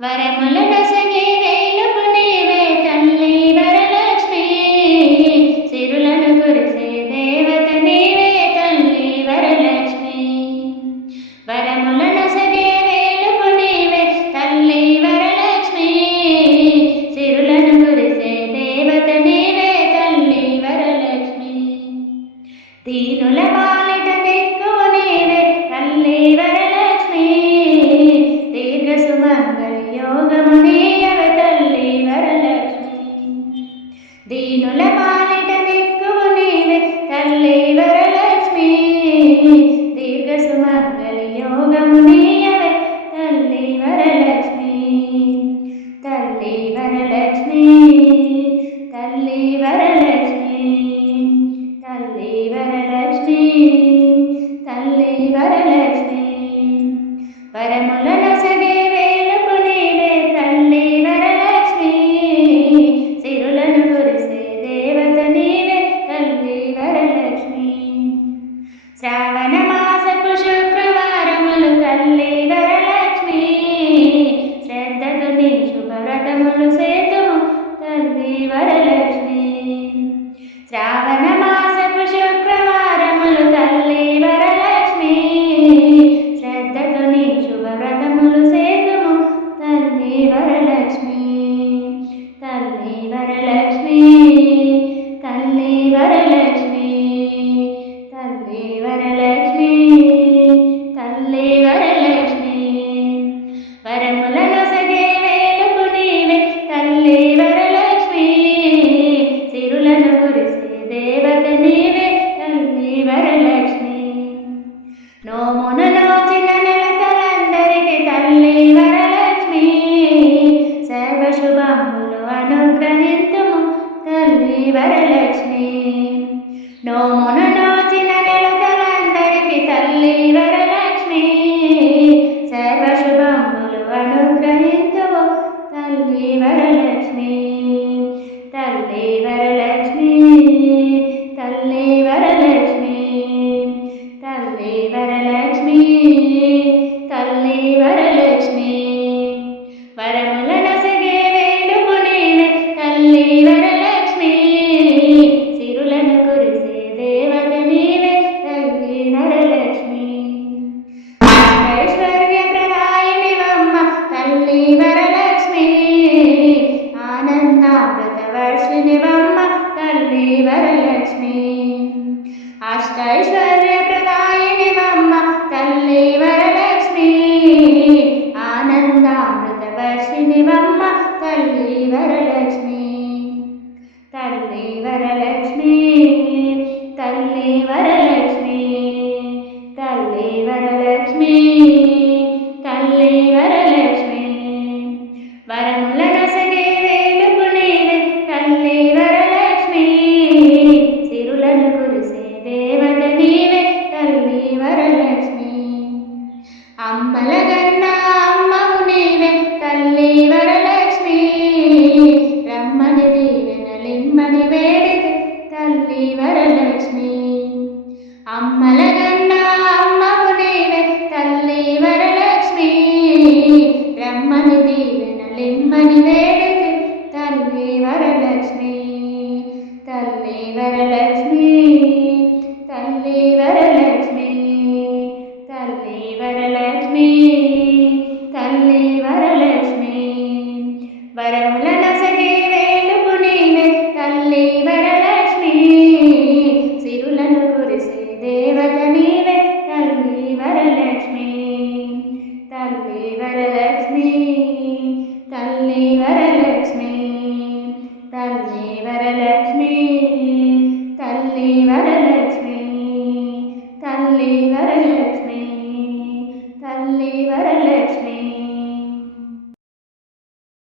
వరములనొసగే వేలుపు నీవే తల్లి వరలక్ష్మి, సిరులను కురిసే దేవత నీవే తల్లి వరలక్ష్మి. వరములనొసగే వేలుపు నీవే తల్లి వరలక్ష్మి, సిరులను కురిసే దేవత నీవే తల్లి వరలక్ష్మి. దీనుల పాలిట దిక్కువు నీవే తల్లి వరలక్ష్మి, దీర్ఘ సుమంగళి యోగము నీయవే తల్లి వరలక్ష్మి. దీనుల పాలిట దిక్కువు నీవే తల్లి వరలక్ష్మి, దీర్ఘ సుమంగళి యోగము నీయవే తల్లి వరలక్ష్మి. తల్లి వరలక్ష్మి, తల్లి వరలక్ష్మి, తల్లి వరలక్ష్మి, తల్లి వరలక్ష్మి. వరములనొసగే వేలుపు నీవే తల్లి వరలక్ష్మి, సిరులను కురిసే దేవత నీవే తల్లి వరలక్ష్మి. శ్రావణ మాసపు శుక్రవారములు తల్లి వరలక్ష్మి, శ్రద్ధతో నీ శుభవ్రతములు సేతుము తల్లి వరలక్ష్మి. శ్రావణ మాసపు శుక్రవారములు తల్లి వరలక్ష్మి, శ్రద్ధతో నీ శుభవ్రతములు సేతుము తల్లి వరలక్ష్మి. తల్లి వరలక్ష్మి, తల్లి వరలక్ష్మి, తల్లి వరలక్ష్మి, తల్లి వరలక్ష్మి. వరములనొసగే వేలుపు నీవే తల్లి వరలక్ష్మి, సిరులను కురిసే దేవత నీవే తల్లి వరలక్ష్మి. నోమును నోచిన నెలతలందరికి తల్లి వరలక్ష్మి, సర్వశుభములు అనుగ్రహింతుము తల్లి వరలక్ష్మి. నోమును నోచిన నెలతలందరికి తల్లి వరలక్ష్మి, సర్వశుభములు అనుగ్రహింతుము తల్లి వరలక్ష్మి. తల్లి వరలక్ష్మి, తల్లి వరలక్ష్మి, తల్లి వరలక్ష్మి, తల్లి వరలక్ష్మి. వరములనొసగే వేలుపు నీవే తల్లి వరలక్ష్మి, సిరులను కురిసే దేవత నీవే తల్లి వరలక్ష్మి. ఐశ్వర్య ప్రదాయినివమ్మ తల్లి వరలక్ష్మి, ఆనందామృత వర్షిణివమ్మ తల్లి వరలక్ష్మి. అష్టైశ్వర్య ప్రదాయినివమ్మ తల్లి వరలక్ష్మి, ఆనందామృత వర్షిణివమ్మ తల్లి వరలక్ష్మి. తల్లి వరలక్ష్మి, తల్లి వరలక్ష్మి, తల్లి వరలక్ష్మి, తల్లి వరలక్ష్మి. వరములనొసగే వేలుపు నీవే తల్లి వరలక్ష్మి, సిరులను కురిసే దేవత నీవే తల్లి వరలక్ష్మి. అమ్మల గన్నా అమ్మవు నీవే తల్లి వరలక్ష్మి, రమ్మని దీవెనలిమ్మని వేడితే తల్లి వరలక్ష్మి. అమ్మల గన్నా అమ్మవు నీవే తల్లి వరలక్ష్మి, రమ్మని దీవెనలిమ్మని వేడితే తల్లి వరలక్ష్మి. తల్లి వరలక్ష్మి, తల్లి వరలక్ష్మి, తల్లి వరలక్ష్మి, తల్లి వరలక్ష్మి. వరములనొసగే వేలుపు నీవే తల్లి వరలక్ష్మి, సిరులను కురిసే దేవత నీవే తల్లి వరలక్ష్మి. తల్లి వరలక్ష్మి, తల్లి వరలక్ష్మి, తల్లి వరలక్ష్మి, తల్లి వరలక్ష్మి, తల్లి వరలక్ష్మి.